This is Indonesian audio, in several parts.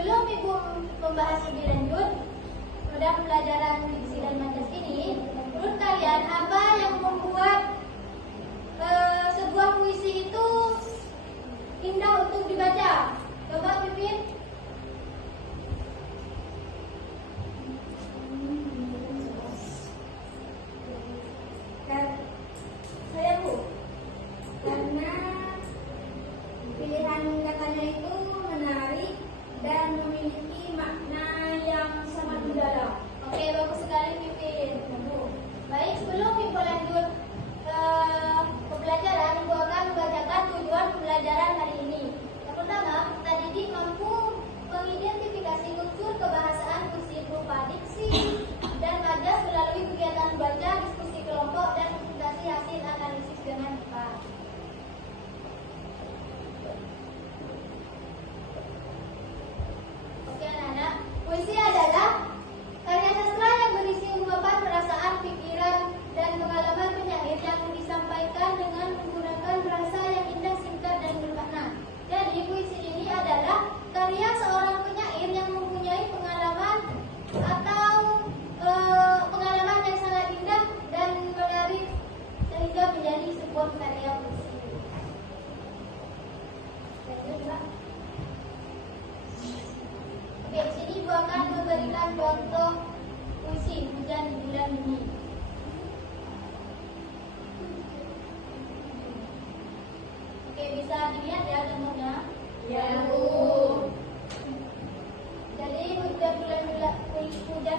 Sebelum Ibu membahas lebih lanjut pada pembelajaran diksi dan majas ini, menurut kalian apa yang membuat sebuah puisi itu indah untuk dibaca? Coba Pipin. Saya Bu, karena pilihan katanya itu menarik dan memiliki makna yang sangat mendalam. Oke, bagus sekali Pipin. Baik, sebelum Ibu lanjut ke pembelajaran, Ibu akan membacakan tujuan pembelajaran hari ini. Yang pertama, kita didik mampu mengidentifikasi unsur kebahasaan puisi berupa diksi dan majas melalui kegiatan membaca, diskusi kelompok, dan presentasi hasil analisis dengan IPA. Oke anak-anak, puisi adalah karya sastra yang berisi ungkapan perasaan, pikiran, dan pengalaman penyair yang disampaikan dengan menggunakan bahasa yang indah, singkat, dan bermakna. Jadi puisi ini adalah karya seorang penyair yang mempunyai pengalaman atau pengalaman yang sangat indah dan menarik sehingga menjadi sebuah karya puisi. Lanjut, Mbak. Oke, di sini Ibu akan memberikan contoh puisi Hujan di Bulan Juni. Oke, bisa dilihat ya contohnya. Ya Bu. Jadi hujan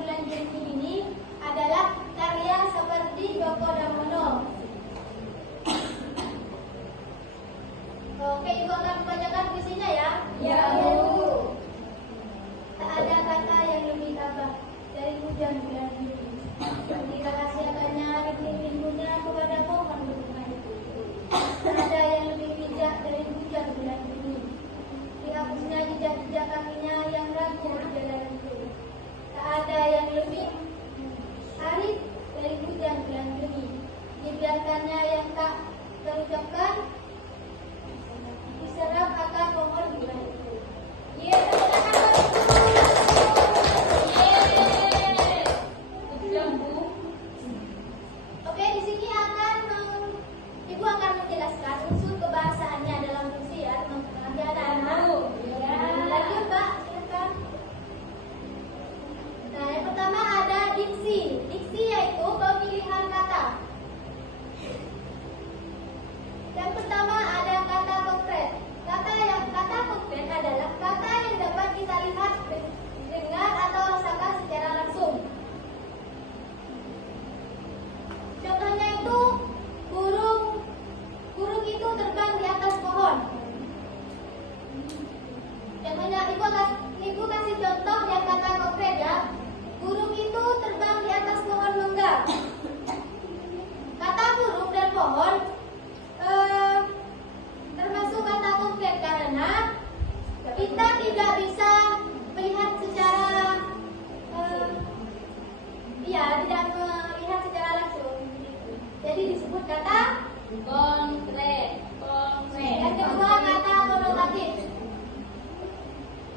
bulan Juni ini adalah karya seperti Djoko Damono. Oke, Ibu akan membacakan puisinya ya. Ya Bu. Tak ada kata yang lebih tabah dari hujan bulan Juni. Dirahasiakannya rindu-rindunya kepada pohon berbunga itu. Tak ada yang lebih bijak dari hujan bulan Juni. Dihapusnya jejak-jejak kakinya yang ragu di jalanan itu. Tak ada yang lebih arif dari hujan bulan Juni. Dibiarkannya yang tak terucapkan diserap akan pohon bulan itu. Oke, di sini Ibu akan menjelaskan unsur kebahasaannya dalam puisi ya, teman-teman. Ya, anak-anak. Ya, lanjut, Pak. Silakan. Nah, yang pertama ada diksi. Diksi yaitu pemilihan kata. Yang pertama ada kata konkret. Kata konkret adalah kata yang dapat kita lihat, dengar atau rasakan secara langsung. Contohnya itu burung itu terbang di atas pohon. Contohnya Ibu kasih contoh yang kata konkret ya. Burung itu terbang di atas pohon mangga. Kata burung dan pohon termasuk kata konkret karena kita tidak bisa melihat secara tidak melihat secara langsung. Jadi disebut kata konkret. Yang kedua kata konotatif.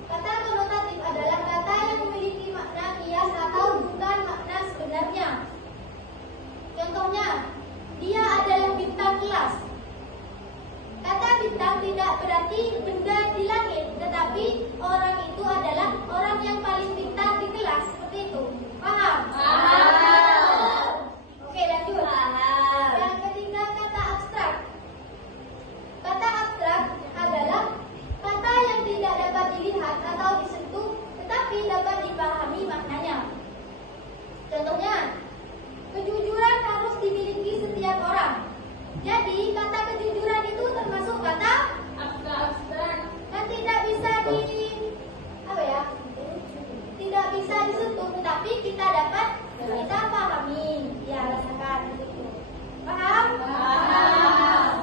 Kata konotatif adalah kata yang memiliki makna kias atau bukan makna sebenarnya. Contohnya, dia adalah bintang kelas. Kata bintang tidak berarti benda di langit, tetapi orang itu adalah orang yang paling pintar di kelas. Seperti itu. Paham? Paham. Oke, lanjut. Yang ketiga kata abstrak. Kata abstrak adalah kata yang tidak dapat dilihat atau disentuh, tetapi dapat dipahami maknanya. Contohnya, kejujuran harus dimiliki setiap orang. Jadi kata kejujuran itu termasuk kata Abstrak. dan tidak bisa tidak bisa disentuh, tetapi kita dapat kita pahami, ya rasakan begitu. Paham? Paham.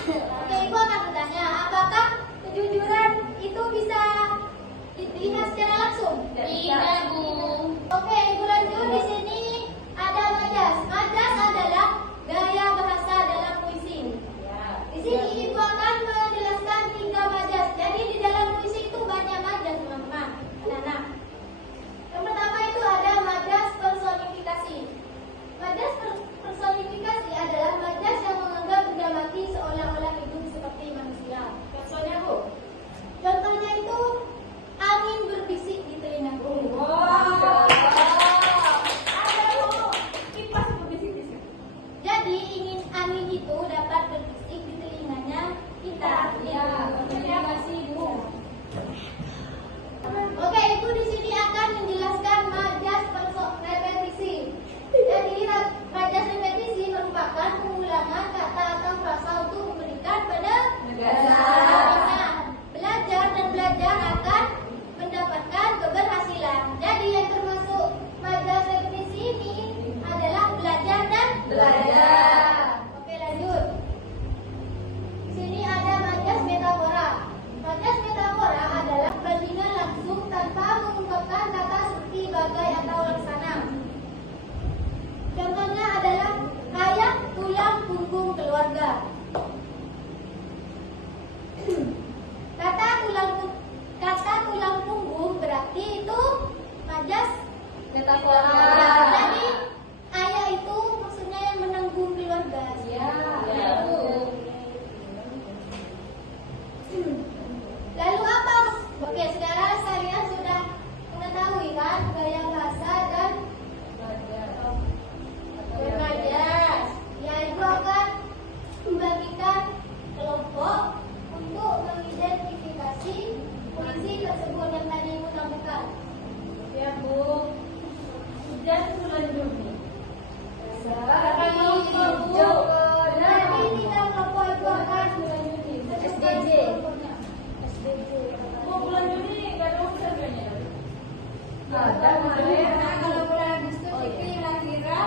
Oke, Ibu akan bertanya, apakah kejujuran itu bisa dilihat secara langsung? Tidak Bu. Oke, Ibu lanjut. Di sini ada majas. Majas adalah gaya bahasa dalam puisi. Di sini Ibu akan menjelaskan 3 majas. Jadi di dalam puisi itu bulan Juni? Seperti Berarti ini kan kelompok itu akan Bulan Juni. SDJ. Mau bulan Juni nggak ada surveinya? Ada kemarin. Nah, kalau bulan Agustus itu kira-kira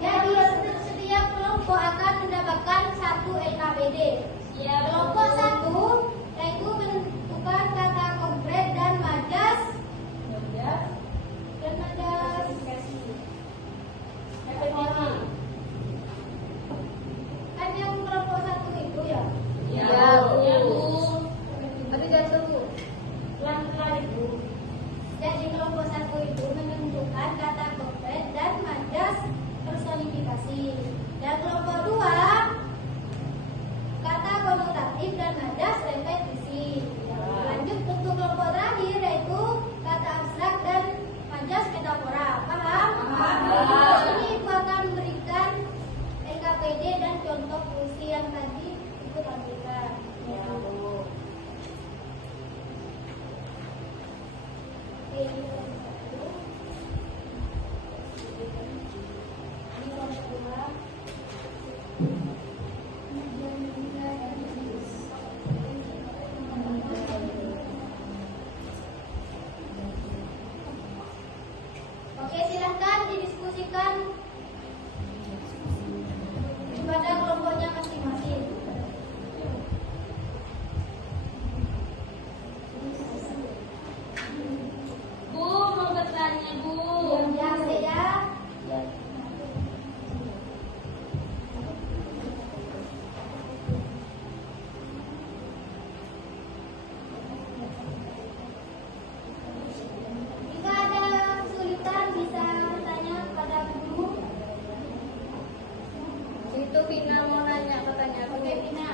Jadi setiap kelompok akan mendapatkan satu LKPD. Kelompok satu yaitu menentukan kata konkret dan majas kan yang kelompok satu itu ya. Iya, Bu. Tapi gak Bu. Pelan-pelan Ibu. Jadi kelompok satu itu menentukan kata konkret dan majas personifikasi. Dan kelompok dua kata konotatif dan majas repetisi. Lanjut untuk kelompok terakhir yaitu kata abstrak dan majas metafora. Paham? Paham. Ini Ibu akan memberikan LKPD dan contoh puisi yang tadi Ibu tampilkan. Ya, Bu. Oke, ini kelompok satu. Ini kelompok dua. Oke, silahkan didiskusikan pada kelompoknya masing-masing. Bu, mau bertanya, Bu. Ya, saya. Jika ada kesulitan bisa bertanya pada guru. itu Vina mau nanya pertanyaan. Oke, Vina.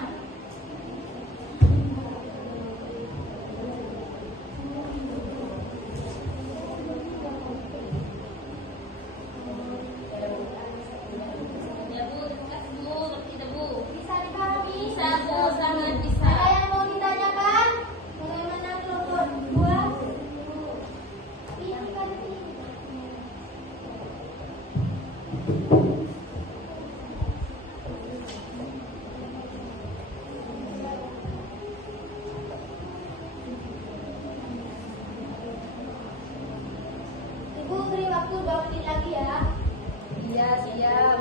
Ya, Bu. Terima kasih, Bu. Tidak, Bu. Bisa dipahami? Bisa, Bu. Sangat bisa. Ada yang mau ditanyakan? Bagaimana kelompok dua? Iya, kan ini. Ibu beri waktu 2 menit lagi ya. Iya, siap.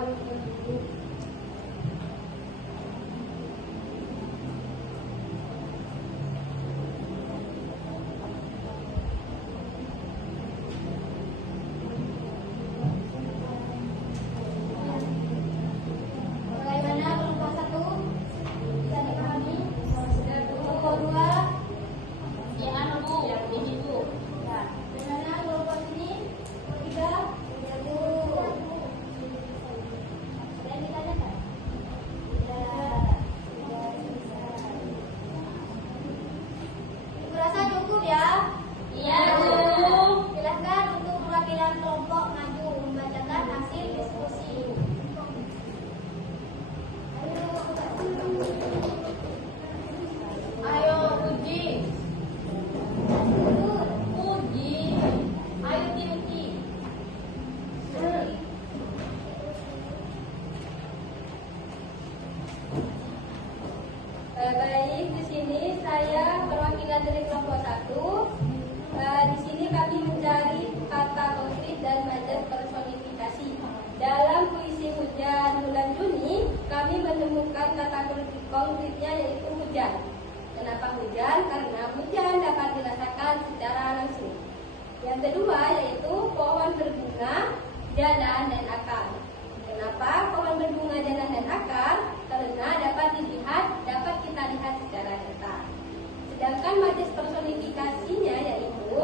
Bagaimana kelompok satu? Bisa dipahami? Kelompok dua? Yang anu, Bu. Ini, Bu. Ya. Bagaimana kelompok ini? Kelompok tiga? Ya, Bu. Ada yang ditanyakan? Tidak. Tidak bisa. Ibu rasa cukup ya? Iya, Bu. Silahkan untuk perwakilan kelompok maju membacakan hasil diskusi. Ayo, Uji. Uji. Ayo, Uji. Baik, di sini saya perwakilan dari kelompok satu. Di sini kami mencari kata konkret dan majas personifikasi. Dalam puisi hujan bulan Juni, kami menemukan kata konkretnya yaitu hujan. Kenapa hujan? Karena hujan dapat dirasakan secara langsung. Yang kedua yaitu pohon berbunga, jalan dan akar. Kenapa pohon berbunga, jalan dan akar? Karena dapat kita lihat secara nyata. Sedangkan majas personifikasinya yaitu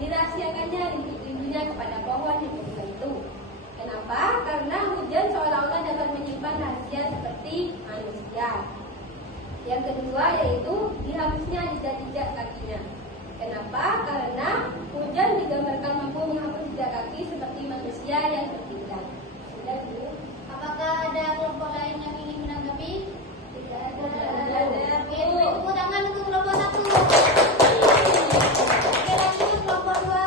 dirahasiakannya rindu-rindunya kepada pohon yang tertentu. Kenapa? Karena hujan seolah-olah dapat menyimpan rahasia seperti manusia. Yang kedua yaitu dihapusnya jejak-jejak kakinya. Kenapa? Karena hujan digambarkan mampu menghapus jejak kaki seperti manusia yang tertinggal. Sudah, Bu. Apakah ada kelompok lain yang ingin menanggapi? Tidak ada. Oke, Bu. tepuk tangan untuk kelompok satu. Oke, lanjut kelompok dua.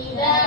Tidak